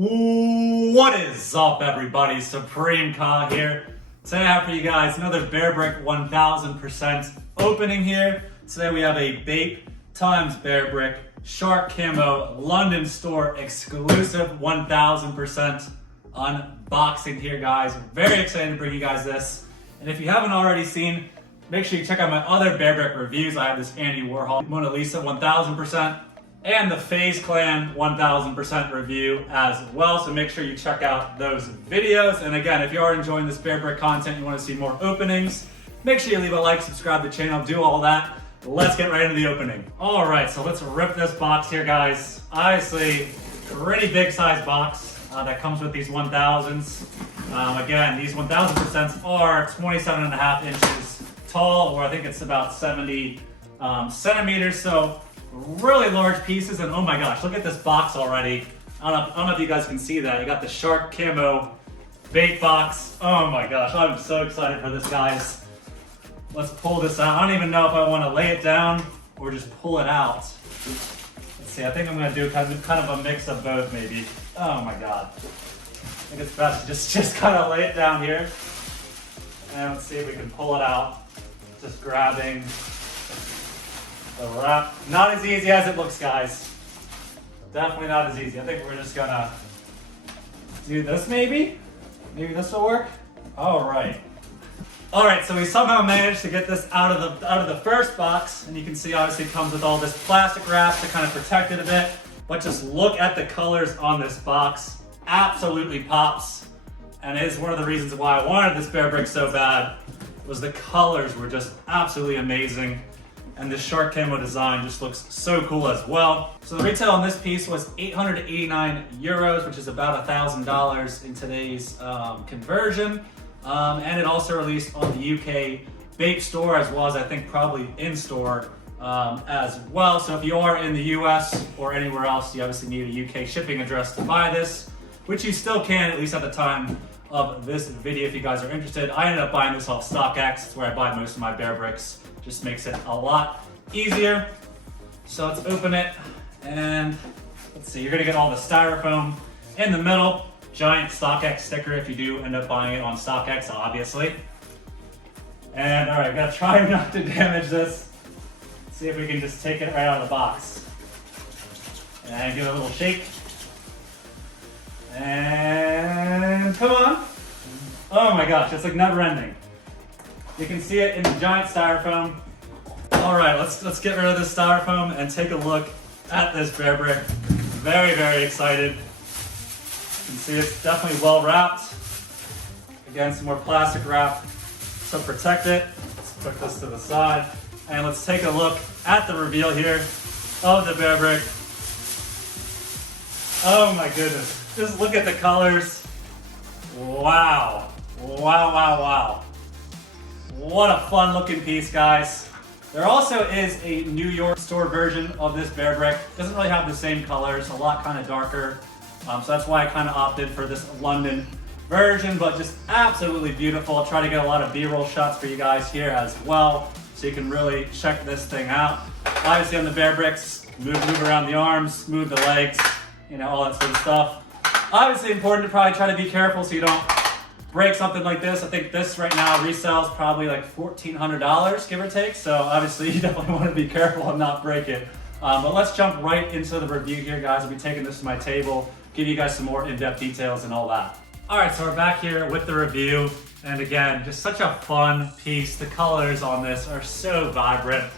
What is up, everybody? Supreme Ka here. Today I have for you guys another Bearbrick 1000% opening here. Today we have a Bape times Bearbrick Shark Camo London Store Exclusive 1000% unboxing here, guys. Very excited to bring you guys this. And if you haven't already seen, make sure you check out my other Bearbrick reviews. I have this Andy Warhol Mona Lisa 1000% and the FaZe Clan 1000% review as well. So make sure you check out those videos. And again, if you are enjoying this Bearbrick content, you want to see more openings, make sure you leave a like, subscribe to the channel, do all that. Let's get right into the opening. All right, so let's rip this box here, guys. Obviously, pretty big size box that comes with these 1000s. Again, these 1000% are 27.5 inches tall, or I think it's about 70 centimeters. So really large pieces, and oh my gosh, look at this box already. I don't know if you guys can see that. You got the Shark Camo Bape box. Oh my gosh, I'm so excited for this, guys. Let's pull this out. I don't even know if I want to lay it down or just pull it out. Let's see, I think I'm going to do kind of a mix of both, maybe. Oh my god. I think it's best to just kind of lay it down here. And let's see if we can pull it out. Just grabbing the wrap. Not as easy as it looks, guys. Definitely not as easy. I think we're just going to do this, maybe? Maybe this will work? All right. All right, so we somehow managed to get this out of the first box, and you can see obviously it comes with all this plastic wrap to kind of protect it a bit. But just look at the colors on this box. Absolutely pops, and it is one of the reasons why I wanted this Bearbrick so bad. Was the colors were just absolutely amazing, and this Shark Camo design just looks so cool as well. So the retail on this piece was 889 euros, which is about $1,000 in today's conversion. And it also released on the UK Bape store, as well as I think probably in store as well. So if you are in the US or anywhere else, you obviously need a UK shipping address to buy this, which you still can, at least at the time of this video if you guys are interested. I ended up buying this off StockX. It's where I buy most of my Bearbricks. Just makes it a lot easier. So let's open it, and let's see, you're gonna get all the styrofoam in the middle. Giant StockX sticker if you do end up buying it on StockX, obviously. And all right, gotta try not to damage this. See if we can just take it right out of the box. And give it a little shake. And come on. Oh my gosh, it's like never ending. You can see it in the giant styrofoam. All right, let's get rid of this styrofoam and take a look at this Bearbrick. Very, very excited. You can see it's definitely well wrapped. Again, some more plastic wrap to protect it. Let's put this to the side. And let's take a look at the reveal here of the Bearbrick. Oh my goodness. Just look at the colors. Wow. Wow, wow, wow. What a fun looking piece, guys. There also is a New York store version of this Bearbrick. Doesn't really have the same colors, a lot kind of darker. So that's why I kind of opted for this London version, but just absolutely beautiful. I'll try to get a lot of B-roll shots for you guys here as well, so you can really check this thing out. Obviously on the Bearbricks, move around the arms, move the legs, you know, all that sort of stuff. Obviously important to probably try to be careful so you don't break something like this. I think this right now resells probably like $1,400, give or take. So obviously you definitely want to be careful and not break it. But let's jump right into the review here, guys. I'll be taking this to my table, give you guys some more in-depth details and all that. All right, so we're back here with the review. And again, just such a fun piece. The colors on this are so vibrant.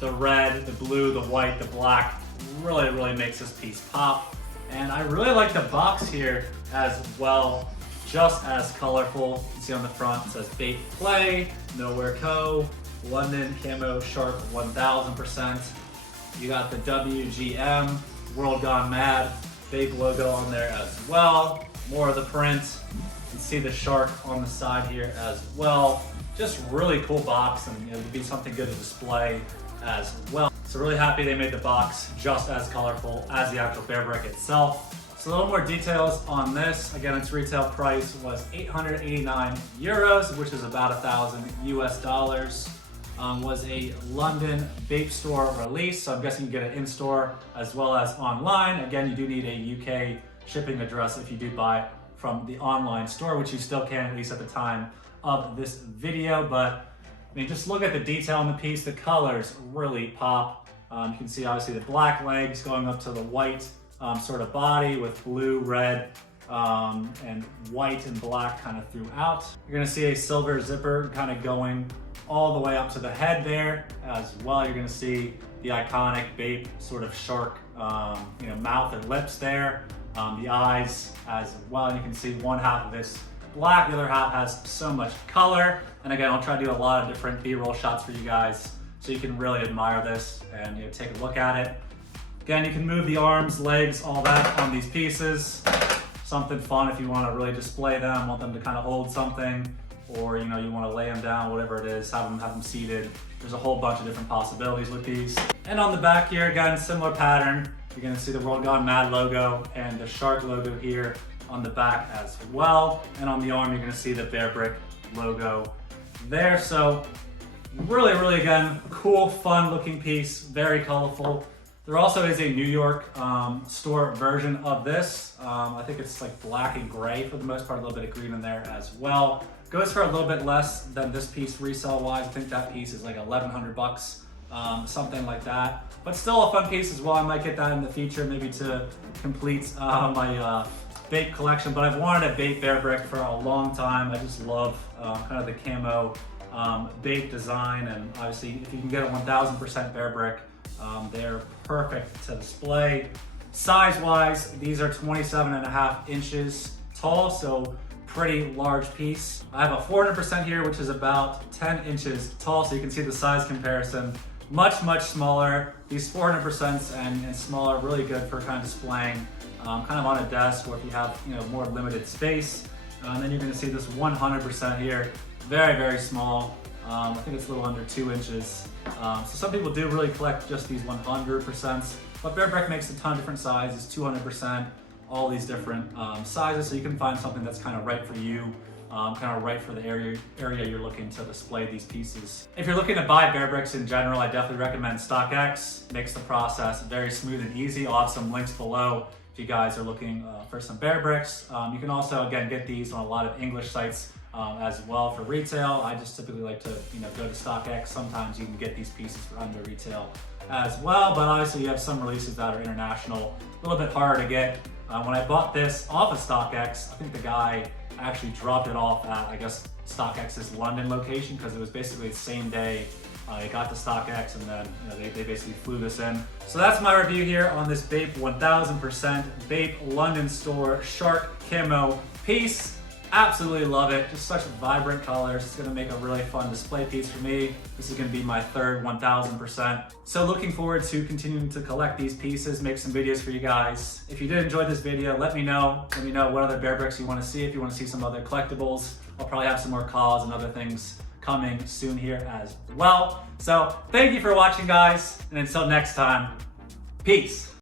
The red, the blue, the white, the black really, really makes this piece pop. And I really like the box here as well, just as colorful. You can see on the front, it says Bape Play, Nowhere Co, London Camo Shark 1000%. You got the WGM, World Gone Mad, Bape logo on there as well. More of the print. You can see the shark on the side here as well. Just really cool box, and it would be something good to display as well. So really happy they made the box just as colorful as the actual Bearbrick itself. So a little more details on this. Again, its retail price was 889 euros, which is about $1,000 US. Was a London Bape store release, so I'm guessing you get it in store as well as online. Again, you do need a UK shipping address if you do buy from the online store, which you still can, at least at the time of this video. But I mean, just look at the detail on the piece. The colors really pop. You can see obviously the black legs going up to the white sort of body with blue, red, and white and black kind of throughout. You're gonna see a silver zipper kind of going all the way up to the head there as well. You're gonna see the iconic Bape sort of shark mouth and lips there. The eyes as well. You can see one half of this black, the other half has so much color. And again, I'll try to do a lot of different B-roll shots for you guys so you can really admire this and take a look at it. Again, you can move the arms, legs, all that on these pieces. Something fun if you want to really display them, want them to kind of hold something, or you want to lay them down, whatever it is, have them seated. There's a whole bunch of different possibilities with these. And on the back here, again, similar pattern. You're gonna see the World Gone Mad logo and the shark logo here on the back as well. And on the arm, you're gonna see the Bearbrick logo there. So really, really, again, cool, fun looking piece, very colorful. There also is a New York store version of this. I think it's like black and gray for the most part, a little bit of green in there as well. Goes for a little bit less than this piece resale wise. I think that piece is like 1,100 bucks, something like that. But still a fun piece as well. I might get that in the future, maybe to complete my Bape collection. But I've wanted a Bape Bearbrick for a long time. I just love kind of the camo Bape design, and obviously if you can get a 1000% Bearbrick, they're perfect to display. Size-wise, these are 27.5 inches tall, so pretty large piece. I have a 400% here, which is about 10 inches tall, so you can see the size comparison. Much, much smaller. These 400% and smaller, really good for kind of displaying kind of on a desk, or if you have more limited space. And then you're gonna see this 100% here, very, very small. I think it's a little under 2 inches. So some people do really collect just these 100%, but Bearbrick makes a ton of different sizes, 200%, all these different sizes, so you can find something that's kind of right for you, kind of right for the area you're looking to display these pieces. If you're looking to buy Bearbricks in general, I definitely recommend StockX. Makes the process very smooth and easy. I'll have some links below if you guys are looking for some Bearbricks. You can also, again, get these on a lot of English sites as well for retail. I just typically like to go to StockX. Sometimes you can get these pieces for under retail as well, but obviously you have some releases that are international, a little bit harder to get. When I bought this off of StockX, I think the guy actually dropped it off at, I guess, StockX's London location, because it was basically the same day it got to StockX, and then they basically flew this in. So that's my review here on this Bape 1000% Bape London Store Shark Camo piece. Absolutely love it. Just such vibrant colors. It's gonna make a really fun display piece for me. This is gonna be my third 1000%. So looking forward to continuing to collect these pieces, make some videos for you guys. If you did enjoy this video, let me know. Let me know what other Bearbricks you wanna see. If you wanna see some other collectibles, I'll probably have some more calls and other things coming soon here as well. So thank you for watching, guys. And until next time, peace.